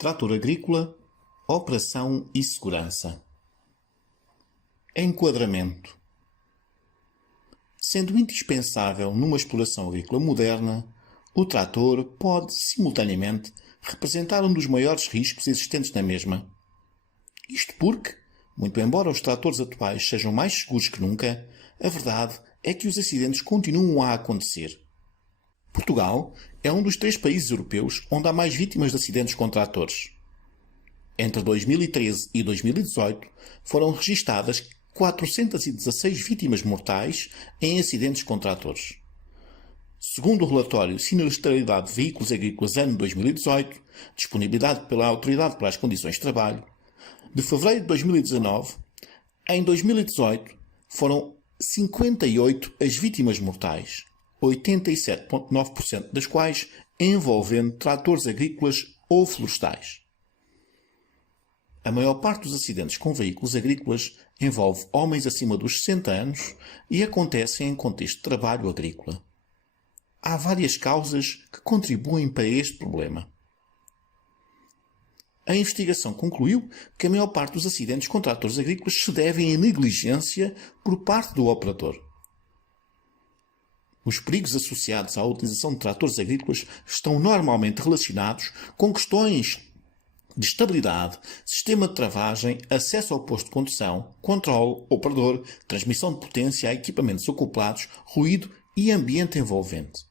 Trator agrícola, operação e segurança. Enquadramento. Sendo indispensável numa exploração agrícola moderna, o trator pode, simultaneamente, representar um dos maiores riscos existentes na mesma. Isto porque, muito embora os tratores atuais sejam mais seguros que nunca, a verdade é que os acidentes continuam a acontecer. Portugal é um dos 3 países europeus onde há mais vítimas de acidentes com tratores. Entre 2013 e 2018 foram registadas 416 vítimas mortais em acidentes com tratores. Segundo o relatório Sinistralidade de Veículos Agrícolas ano 2018, disponibilidade pela Autoridade para as Condições de Trabalho, de fevereiro de 2019, em 2018 foram 58 as vítimas mortais, 87,9% das quais envolvendo tratores agrícolas ou florestais. A maior parte dos acidentes com veículos agrícolas envolve homens acima dos 60 anos e acontecem em contexto de trabalho agrícola. Há várias causas que contribuem para este problema. A investigação concluiu que a maior parte dos acidentes com tratores agrícolas se devem à negligência por parte do operador. Os perigos associados à utilização de tratores agrícolas estão normalmente relacionados com questões de estabilidade, sistema de travagem, acesso ao posto de condução, controle, operador, transmissão de potência a equipamentos acoplados, ruído e ambiente envolvente.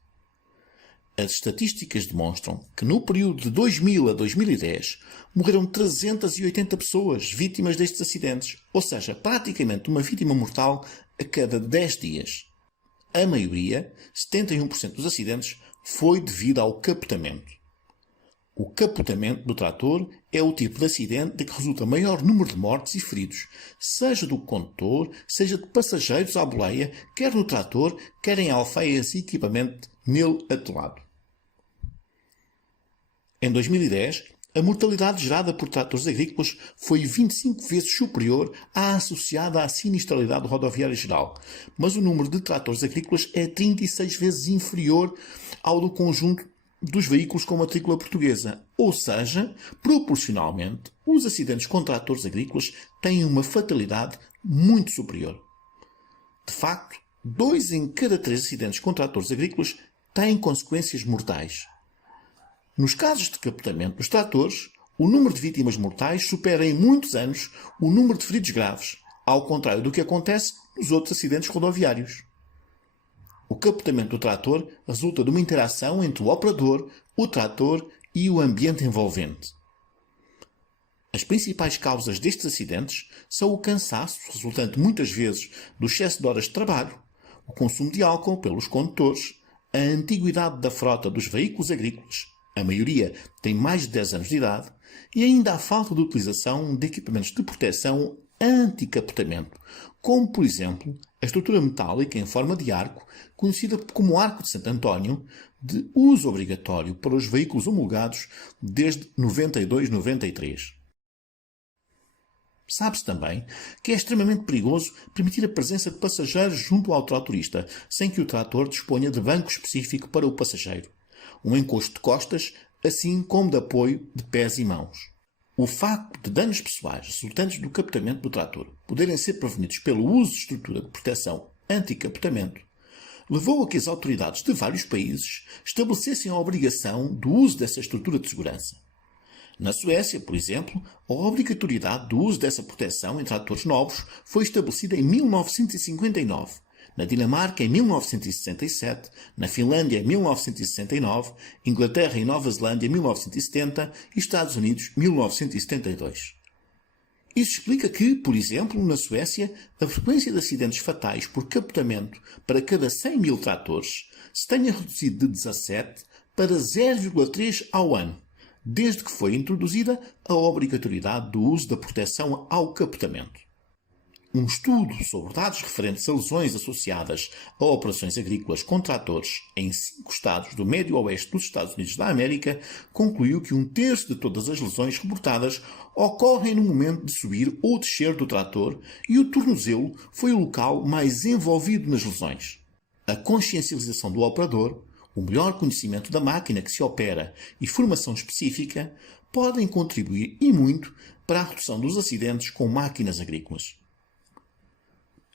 As estatísticas demonstram que no período de 2000 a 2010 morreram 380 pessoas vítimas destes acidentes, ou seja, praticamente uma vítima mortal a cada 10 dias. A maioria, 71% dos acidentes, foi devido ao capotamento. O capotamento do trator é o tipo de acidente de que resulta maior número de mortes e feridos, seja do condutor, seja de passageiros à boleia, quer no trator, quer em alfaias e equipamento nele atolado. Em 2010, a mortalidade gerada por tratores agrícolas foi 25 vezes superior à associada à sinistralidade rodoviária geral, mas o número de tratores agrícolas é 36 vezes inferior ao do conjunto dos veículos com matrícula portuguesa, ou seja, proporcionalmente, os acidentes com tratores agrícolas têm uma fatalidade muito superior. De facto, 2 em cada 3 acidentes com tratores agrícolas têm consequências mortais. Nos casos de capotamento dos tratores, o número de vítimas mortais supera em muitos anos o número de feridos graves, ao contrário do que acontece nos outros acidentes rodoviários. O capotamento do trator resulta de uma interação entre o operador, o trator e o ambiente envolvente. As principais causas destes acidentes são o cansaço, resultante muitas vezes do excesso de horas de trabalho, o consumo de álcool pelos condutores, a antiguidade da frota dos veículos agrícolas, a maioria tem mais de 10 anos de idade, e ainda a falta de utilização de equipamentos de proteção anti-capotamento, como, por exemplo, a estrutura metálica em forma de arco, conhecida como Arco de Santo António, de uso obrigatório para os veículos homologados desde 92-93. Sabe-se também que é extremamente perigoso permitir a presença de passageiros junto ao tratorista, sem que o trator disponha de banco específico para o passageiro, um encosto de costas, assim como de apoio de pés e mãos. O facto de danos pessoais resultantes do capotamento do trator poderem ser prevenidos pelo uso de estrutura de proteção anti-capotamento levou a que as autoridades de vários países estabelecessem a obrigação do uso dessa estrutura de segurança. Na Suécia, por exemplo, a obrigatoriedade do uso dessa proteção em tratores novos foi estabelecida em 1959, na Dinamarca em 1967, na Finlândia em 1969, Inglaterra e Nova Zelândia em 1970 e Estados Unidos em 1972. Isso explica que, por exemplo, na Suécia, a frequência de acidentes fatais por capotamento para cada 100 mil tratores se tenha reduzido de 17 para 0,3 ao ano, desde que foi introduzida a obrigatoriedade do uso da proteção ao capotamento. Um estudo sobre dados referentes a lesões associadas a operações agrícolas com tratores em 5 estados do Médio Oeste dos Estados Unidos da América concluiu que 1/3 de todas as lesões reportadas ocorrem no momento de subir ou descer do trator e o tornozelo foi o local mais envolvido nas lesões. A consciencialização do operador, o melhor conhecimento da máquina que se opera e formação específica podem contribuir e muito para a redução dos acidentes com máquinas agrícolas.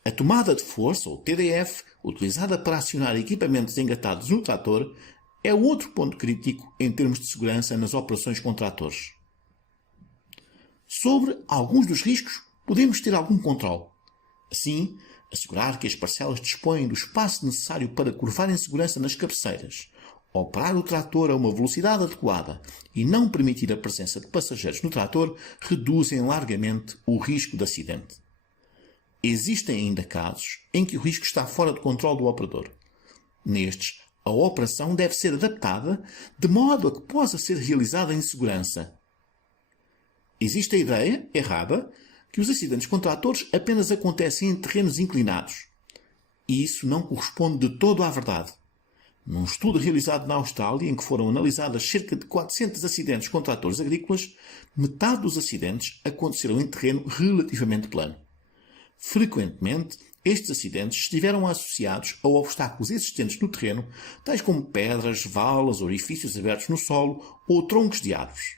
A tomada de força, ou TDF, utilizada para acionar equipamentos engatados no trator, é outro ponto crítico em termos de segurança nas operações com tratores. Sobre alguns dos riscos, podemos ter algum controle. Assim, assegurar que as parcelas dispõem do espaço necessário para curvar em segurança nas cabeceiras, operar o trator a uma velocidade adequada e não permitir a presença de passageiros no trator reduzem largamente o risco de acidente. Existem ainda casos em que o risco está fora de controle do operador. Nestes, a operação deve ser adaptada de modo a que possa ser realizada em segurança. Existe a ideia, errada, que os acidentes com tratores apenas acontecem em terrenos inclinados. E isso não corresponde de todo à verdade. Num estudo realizado na Austrália, em que foram analisadas cerca de 400 acidentes com tratores agrícolas, metade dos acidentes aconteceram em terreno relativamente plano. Frequentemente, estes acidentes estiveram associados a obstáculos existentes no terreno, tais como pedras, valas, orifícios abertos no solo ou troncos de árvores.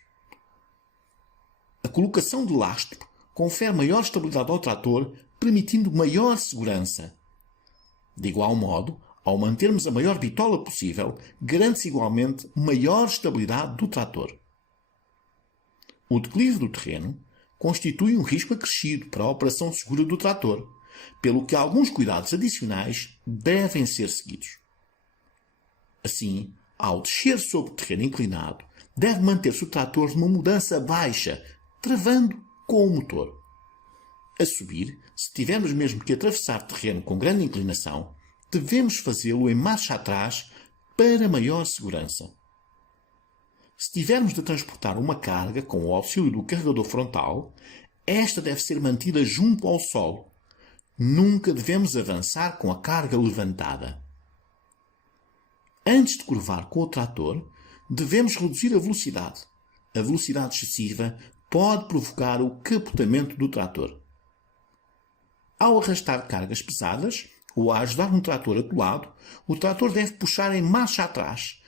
A colocação de lastro confere maior estabilidade ao trator, permitindo maior segurança. De igual modo, ao mantermos a maior bitola possível, garante-se igualmente maior estabilidade do trator. O declive do terreno constitui um risco acrescido para a operação segura do trator, pelo que alguns cuidados adicionais devem ser seguidos. Assim, ao descer sobre o terreno inclinado, deve manter-se o trator numa mudança baixa, travando com o motor. A subir, se tivermos mesmo que atravessar terreno com grande inclinação, devemos fazê-lo em marcha atrás para maior segurança. Se tivermos de transportar uma carga com o auxílio do carregador frontal, esta deve ser mantida junto ao solo. Nunca devemos avançar com a carga levantada. Antes de curvar com o trator, devemos reduzir a velocidade. A velocidade excessiva pode provocar o capotamento do trator. Ao arrastar cargas pesadas ou a ajudar um trator atolado, o trator deve puxar em marcha atrás.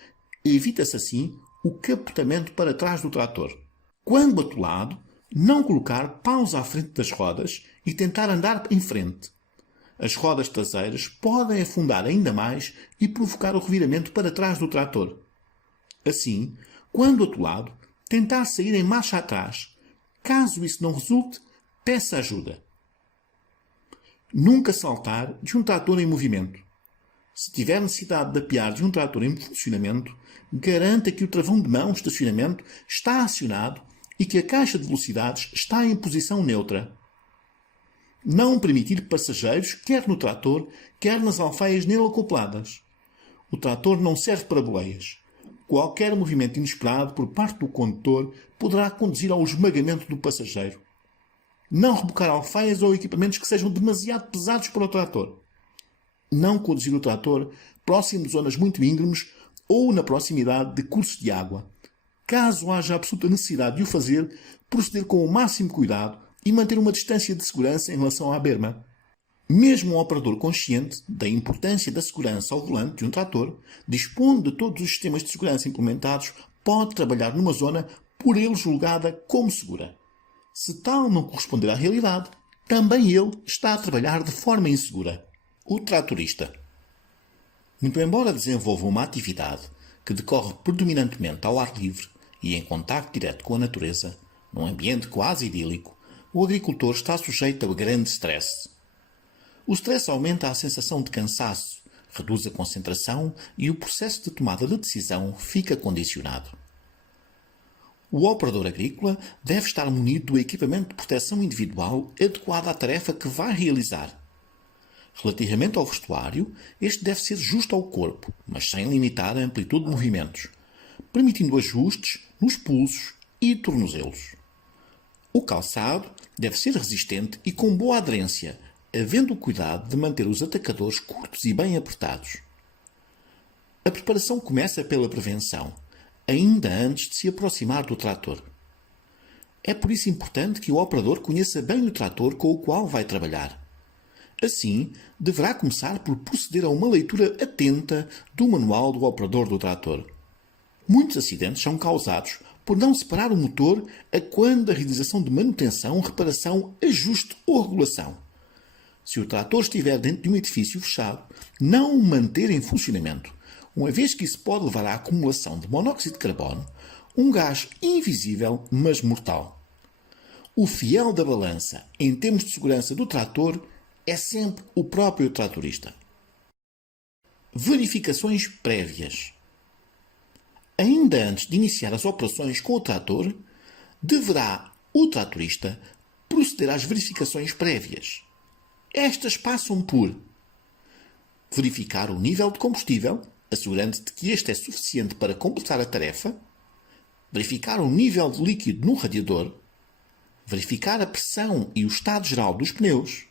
Evita-se assim o capotamento para trás do trator. Quando atolado, não colocar paus à frente das rodas e tentar andar em frente. As rodas traseiras podem afundar ainda mais e provocar o reviramento para trás do trator. Assim, quando atolado, tentar sair em marcha atrás. Caso isso não resulte, peça ajuda. Nunca saltar de um trator em movimento. Se tiver necessidade de apear de um trator em funcionamento, garanta que o travão de mão de estacionamento está acionado e que a caixa de velocidades está em posição neutra. Não permitir passageiros, quer no trator, quer nas alfaias nele acopladas. O trator não serve para boleias. Qualquer movimento inesperado por parte do condutor poderá conduzir ao esmagamento do passageiro. Não rebocar alfaias ou equipamentos que sejam demasiado pesados para o trator. Não conduzir o trator próximo de zonas muito íngremes ou na proximidade de cursos de água. Caso haja absoluta necessidade de o fazer, proceder com o máximo cuidado e manter uma distância de segurança em relação à berma. Mesmo um operador consciente da importância da segurança ao volante de um trator, dispondo de todos os sistemas de segurança implementados, pode trabalhar numa zona por ele julgada como segura. Se tal não corresponder à realidade, também ele está a trabalhar de forma insegura. O tratorista. Muito embora desenvolva uma atividade que decorre predominantemente ao ar livre e em contacto direto com a natureza, num ambiente quase idílico, o agricultor está sujeito a grande stress. O stress aumenta a sensação de cansaço, reduz a concentração e o processo de tomada de decisão fica condicionado. O operador agrícola deve estar munido do equipamento de proteção individual adequado à tarefa que vai realizar. Relativamente ao vestuário, este deve ser justo ao corpo, mas sem limitar a amplitude de movimentos, permitindo ajustes nos pulsos e tornozelos. O calçado deve ser resistente e com boa aderência, havendo o cuidado de manter os atacadores curtos e bem apertados. A preparação começa pela prevenção, ainda antes de se aproximar do trator. É por isso importante que o operador conheça bem o trator com o qual vai trabalhar. Assim, deverá começar por proceder a uma leitura atenta do manual do operador do trator. Muitos acidentes são causados por não separar o motor a quando da realização de manutenção, reparação, ajuste ou regulação. Se o trator estiver dentro de um edifício fechado, não o manter em funcionamento, uma vez que isso pode levar à acumulação de monóxido de carbono, um gás invisível, mas mortal. O fiel da balança, em termos de segurança do trator, é sempre o próprio tratorista. Verificações prévias. Ainda antes de iniciar as operações com o trator, deverá o tratorista proceder às verificações prévias. Estas passam por verificar o nível de combustível, assegurando-se de que este é suficiente para completar a tarefa, verificar o nível de líquido no radiador, verificar a pressão e o estado geral dos pneus,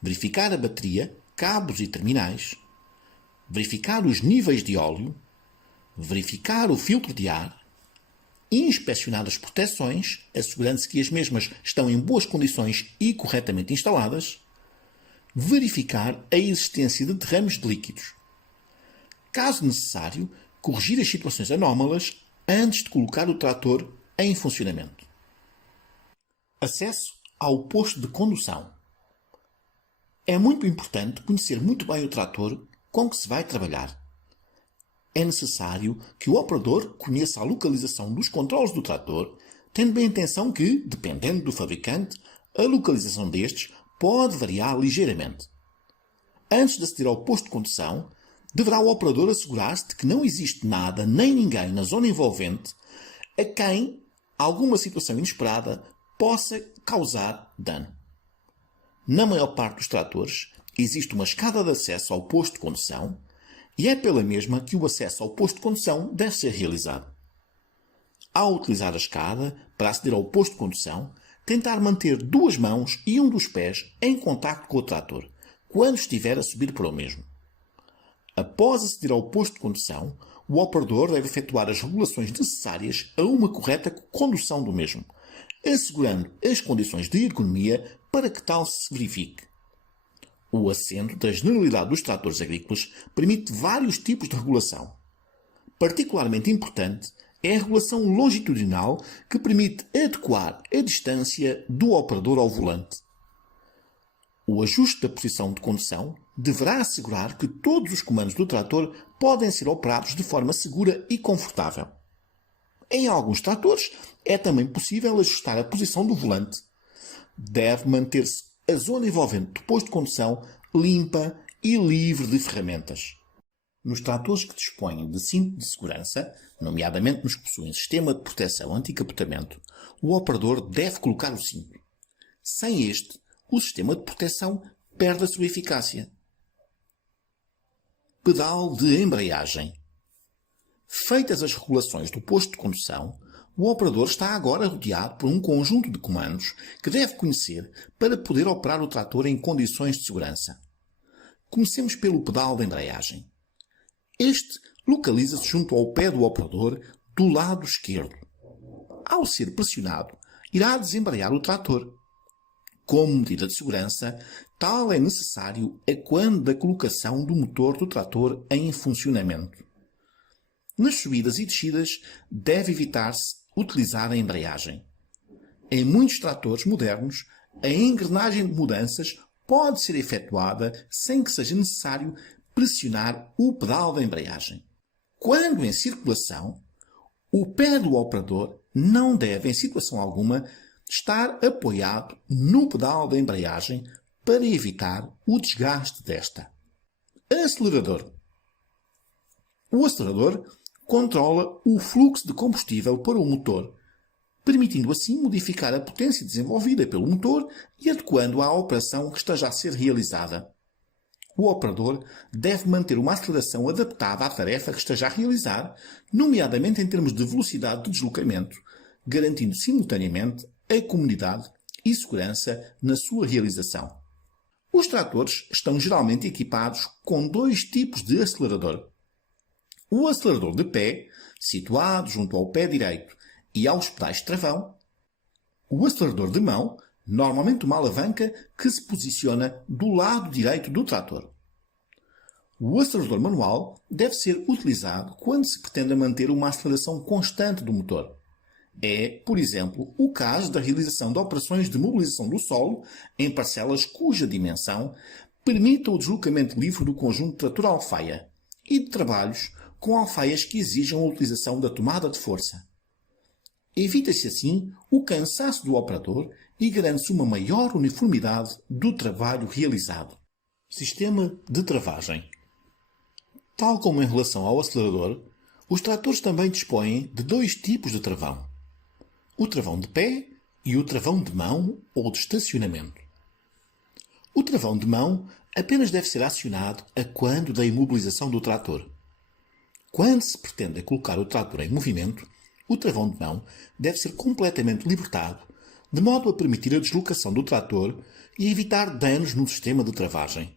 verificar a bateria, cabos e terminais, verificar os níveis de óleo, verificar o filtro de ar, inspecionar as proteções, assegurando-se que as mesmas estão em boas condições e corretamente instaladas, verificar a existência de derrames de líquidos. Caso necessário, corrigir as situações anómalas antes de colocar o trator em funcionamento. Acesso ao posto de condução. É muito importante conhecer muito bem o trator com que se vai trabalhar. É necessário que o operador conheça a localização dos controles do trator, tendo bem atenção que, dependendo do fabricante, a localização destes pode variar ligeiramente. Antes de aceder ao posto de condução, deverá o operador assegurar-se de que não existe nada nem ninguém na zona envolvente a quem alguma situação inesperada possa causar dano. Na maior parte dos tratores, existe uma escada de acesso ao posto de condução e é pela mesma que o acesso ao posto de condução deve ser realizado. Ao utilizar a escada para aceder ao posto de condução, tentar manter duas mãos e um dos pés em contacto com o trator, quando estiver a subir para o mesmo. Após aceder ao posto de condução, o operador deve efetuar as regulações necessárias a uma correta condução do mesmo, assegurando as condições de ergonomia para que tal se verifique. O assento da generalidade dos tratores agrícolas permite vários tipos de regulação. Particularmente importante é a regulação longitudinal, que permite adequar a distância do operador ao volante. O ajuste da posição de condução deverá assegurar que todos os comandos do trator podem ser operados de forma segura e confortável. Em alguns tratores é também possível ajustar a posição do volante. Deve manter-se a zona envolvente do posto de condução limpa e livre de ferramentas. Nos tratores que dispõem de cinto de segurança, nomeadamente nos que possuem sistema de proteção anti-capotamento, o operador deve colocar o cinto. Sem este, o sistema de proteção perde a sua eficácia. Pedal de embreagem. Feitas as regulações do posto de condução, o operador está agora rodeado por um conjunto de comandos que deve conhecer para poder operar o trator em condições de segurança. Comecemos pelo pedal de embreagem. Este localiza-se junto ao pé do operador do lado esquerdo. Ao ser pressionado, irá desembrear o trator. Como medida de segurança, tal é necessário a quando da colocação do motor do trator em funcionamento. Nas subidas e descidas, deve evitar-se utilizar a embreagem. Em muitos tratores modernos, a engrenagem de mudanças pode ser efetuada sem que seja necessário pressionar o pedal da embreagem. Quando em circulação, o pé do operador não deve, em situação alguma, estar apoiado no pedal da embreagem para evitar o desgaste desta. Acelerador. O acelerador controla o fluxo de combustível para o motor, permitindo assim modificar a potência desenvolvida pelo motor e adequando-a à operação que esteja a ser realizada. O operador deve manter uma aceleração adaptada à tarefa que esteja a realizar, nomeadamente em termos de velocidade de deslocamento, garantindo simultaneamente a comodidade e segurança na sua realização. Os tratores estão geralmente equipados com dois tipos de acelerador. O acelerador de pé, situado junto ao pé direito e aos pedais de travão. O acelerador de mão, normalmente uma alavanca que se posiciona do lado direito do trator. O acelerador manual deve ser utilizado quando se pretende manter uma aceleração constante do motor. É, por exemplo, o caso da realização de operações de mobilização do solo em parcelas cuja dimensão permita o deslocamento livre do conjunto trator-alfaia e de trabalhos com alfaias que exijam a utilização da tomada de força. Evita-se assim o cansaço do operador e garante-se uma maior uniformidade do trabalho realizado. Sistema de travagem. Tal como em relação ao acelerador, os tratores também dispõem de dois tipos de travão: o travão de pé e o travão de mão ou de estacionamento. O travão de mão apenas deve ser acionado a quando da imobilização do trator. Quando se pretende colocar o trator em movimento, o travão de mão deve ser completamente libertado, de modo a permitir a deslocação do trator e evitar danos no sistema de travagem.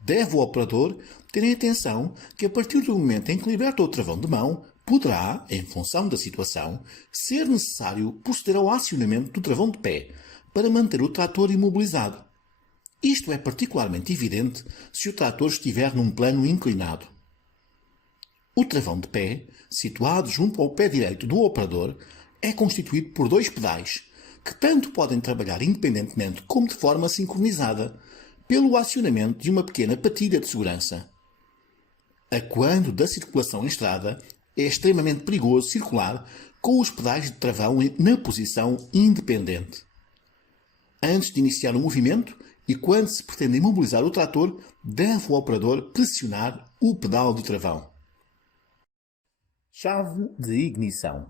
Deve o operador ter em atenção que a partir do momento em que liberta o travão de mão, poderá, em função da situação, ser necessário proceder ao acionamento do travão de pé para manter o trator imobilizado. Isto é particularmente evidente se o trator estiver num plano inclinado. O travão de pé, situado junto ao pé direito do operador, é constituído por dois pedais, que tanto podem trabalhar independentemente como de forma sincronizada, pelo acionamento de uma pequena patilha de segurança. A quando da circulação em estrada, é extremamente perigoso circular com os pedais de travão na posição independente. Antes de iniciar o movimento e quando se pretende imobilizar o trator, deve o operador pressionar o pedal de travão. Chave de ignição.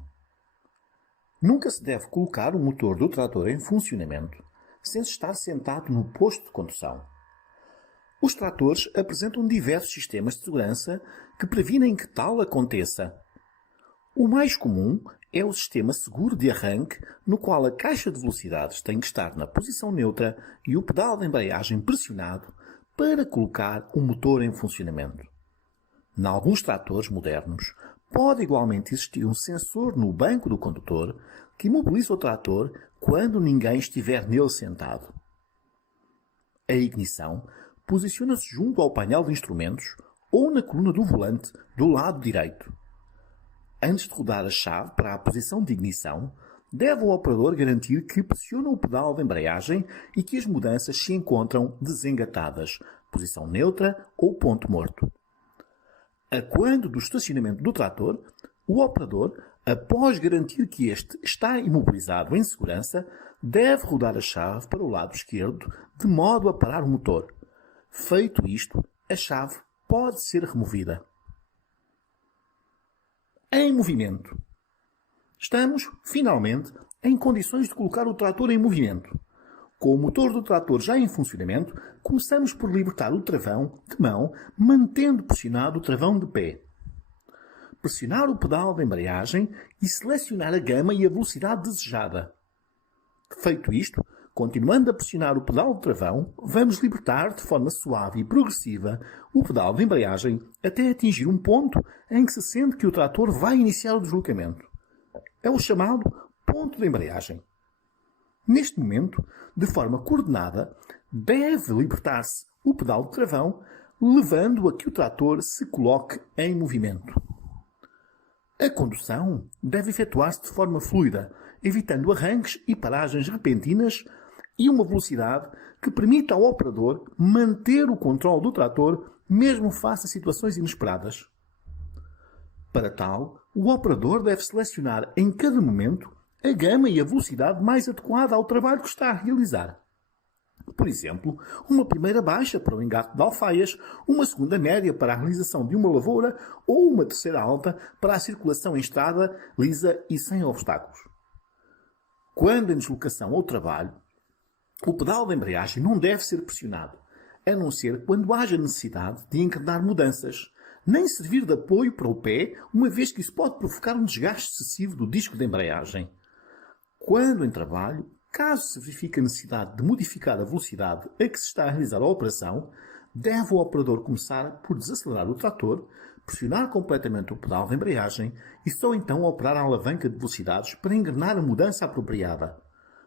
Nunca se deve colocar o motor do trator em funcionamento sem se estar sentado no posto de condução. Os tratores apresentam diversos sistemas de segurança que previnem que tal aconteça. O mais comum é o sistema seguro de arranque, no qual a caixa de velocidades tem que estar na posição neutra e o pedal de embreagem pressionado para colocar o motor em funcionamento. Em alguns tratores modernos, pode igualmente existir um sensor no banco do condutor que imobiliza o trator quando ninguém estiver nele sentado. A ignição posiciona-se junto ao painel de instrumentos ou na coluna do volante do lado direito. Antes de rodar a chave para a posição de ignição, deve o operador garantir que pressiona o pedal de embreagem e que as mudanças se encontram desengatadas, posição neutra ou ponto morto. A quando do estacionamento do trator, o operador, após garantir que este está imobilizado em segurança, deve rodar a chave para o lado esquerdo de modo a parar o motor. Feito isto, a chave pode ser removida. Em movimento. Estamos, finalmente, em condições de colocar o trator em movimento. Com o motor do trator já em funcionamento, começamos por libertar o travão de mão, mantendo pressionado o travão de pé. Pressionar o pedal de embreagem e selecionar a gama e a velocidade desejada. Feito isto, continuando a pressionar o pedal de travão, vamos libertar de forma suave e progressiva o pedal de embreagem até atingir um ponto em que se sente que o trator vai iniciar o deslocamento. É o chamado ponto de embreagem. Neste momento, de forma coordenada, deve libertar-se o pedal de travão, levando a que o trator se coloque em movimento. A condução deve efetuar-se de forma fluida, evitando arranques e paragens repentinas e uma velocidade que permita ao operador manter o controle do trator mesmo face a situações inesperadas. Para tal, o operador deve selecionar em cada momento a gama e a velocidade mais adequada ao trabalho que está a realizar. Por exemplo, uma primeira baixa para o engate de alfaias, uma segunda média para a realização de uma lavoura ou uma terceira alta para a circulação em estrada lisa e sem obstáculos. Quando em deslocação ou trabalho, o pedal de embreagem não deve ser pressionado, a não ser quando haja necessidade de encarnar mudanças, nem servir de apoio para o pé, uma vez que isso pode provocar um desgaste excessivo do disco de embreagem. Quando em trabalho, caso se verifique a necessidade de modificar a velocidade a que se está a realizar a operação, deve o operador começar por desacelerar o trator, pressionar completamente o pedal de embreagem e só então operar a alavanca de velocidades para engrenar a mudança apropriada.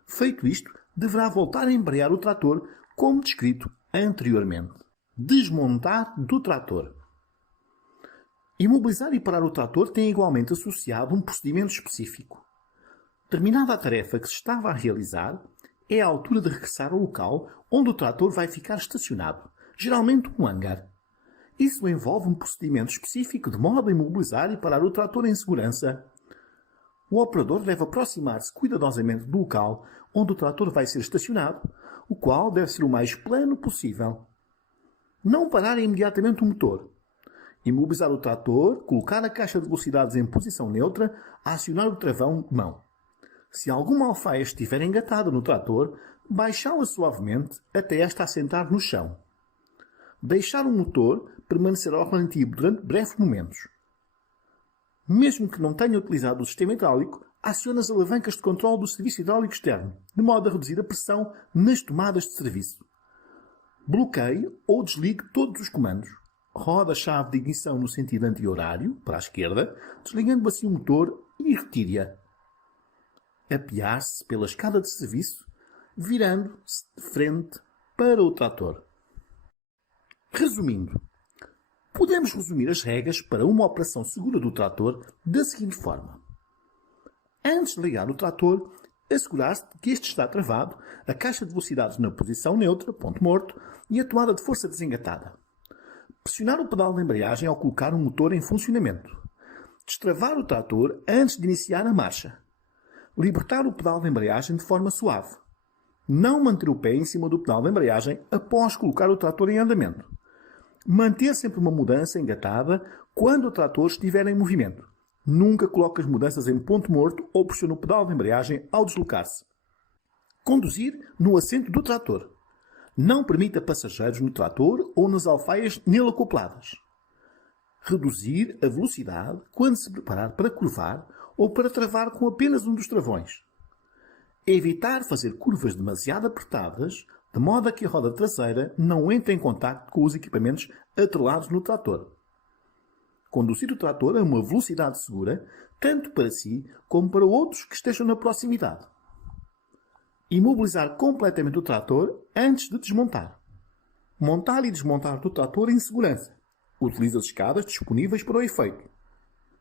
Feito isto, deverá voltar a embrear o trator, como descrito anteriormente. Desmontar do trator. Imobilizar e parar o trator tem igualmente associado um procedimento específico. Terminada a tarefa que se estava a realizar, é a altura de regressar ao local onde o trator vai ficar estacionado, geralmente um hangar. Isso envolve um procedimento específico de modo a imobilizar e parar o trator em segurança. O operador deve aproximar-se cuidadosamente do local onde o trator vai ser estacionado, o qual deve ser o mais plano possível. Não parar imediatamente o motor. Imobilizar o trator, colocar a caixa de velocidades em posição neutra, acionar o travão de mão. Se alguma alfaia estiver engatada no trator, baixá-la suavemente até esta assentar no chão. Deixar o motor permanecer ao relativo durante breves momentos. Mesmo que não tenha utilizado o sistema hidráulico, acione as alavancas de controle do serviço hidráulico externo, de modo a reduzir a pressão nas tomadas de serviço. Bloqueie ou desligue todos os comandos. Roda a chave de ignição no sentido anti-horário, para a esquerda, desligando assim o motor e retire-a. Apear-se pela escada de serviço, virando-se de frente para o trator. Resumindo, podemos resumir as regras para uma operação segura do trator da seguinte forma. Antes de ligar o trator, assegurar-se de que este está travado, a caixa de velocidades na posição neutra, ponto morto, e a tomada de força desengatada. Pressionar o pedal de embreagem ao colocar o motor em funcionamento. Destravar o trator antes de iniciar a marcha. Libertar o pedal de embreagem de forma suave. Não manter o pé em cima do pedal de embreagem após colocar o trator em andamento. Manter sempre uma mudança engatada quando o trator estiver em movimento. Nunca coloque as mudanças em ponto morto ou pressione o pedal de embreagem ao deslocar-se. Conduzir no assento do trator. Não permita passageiros no trator ou nas alfaias nele acopladas. Reduzir a velocidade quando se preparar para curvar ou para travar com apenas um dos travões. Evitar fazer curvas demasiado apertadas, de modo a que a roda traseira não entre em contacto com os equipamentos atrelados no trator. Conduzir o trator a uma velocidade segura, tanto para si como para outros que estejam na proximidade. Imobilizar completamente o trator antes de desmontar. Montar e desmontar o trator em segurança. Utilize as escadas disponíveis para o efeito.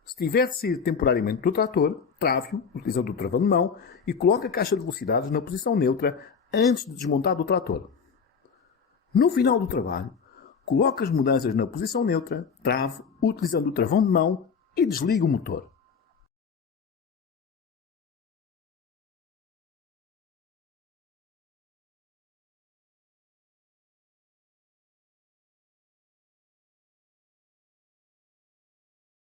Se tiver de sair temporariamente do trator, trave-o, utilizando o travão de mão, e coloque a caixa de velocidades na posição neutra antes de desmontar do trator. No final do trabalho, coloque as mudanças na posição neutra, trave, utilizando o travão de mão e desligue o motor.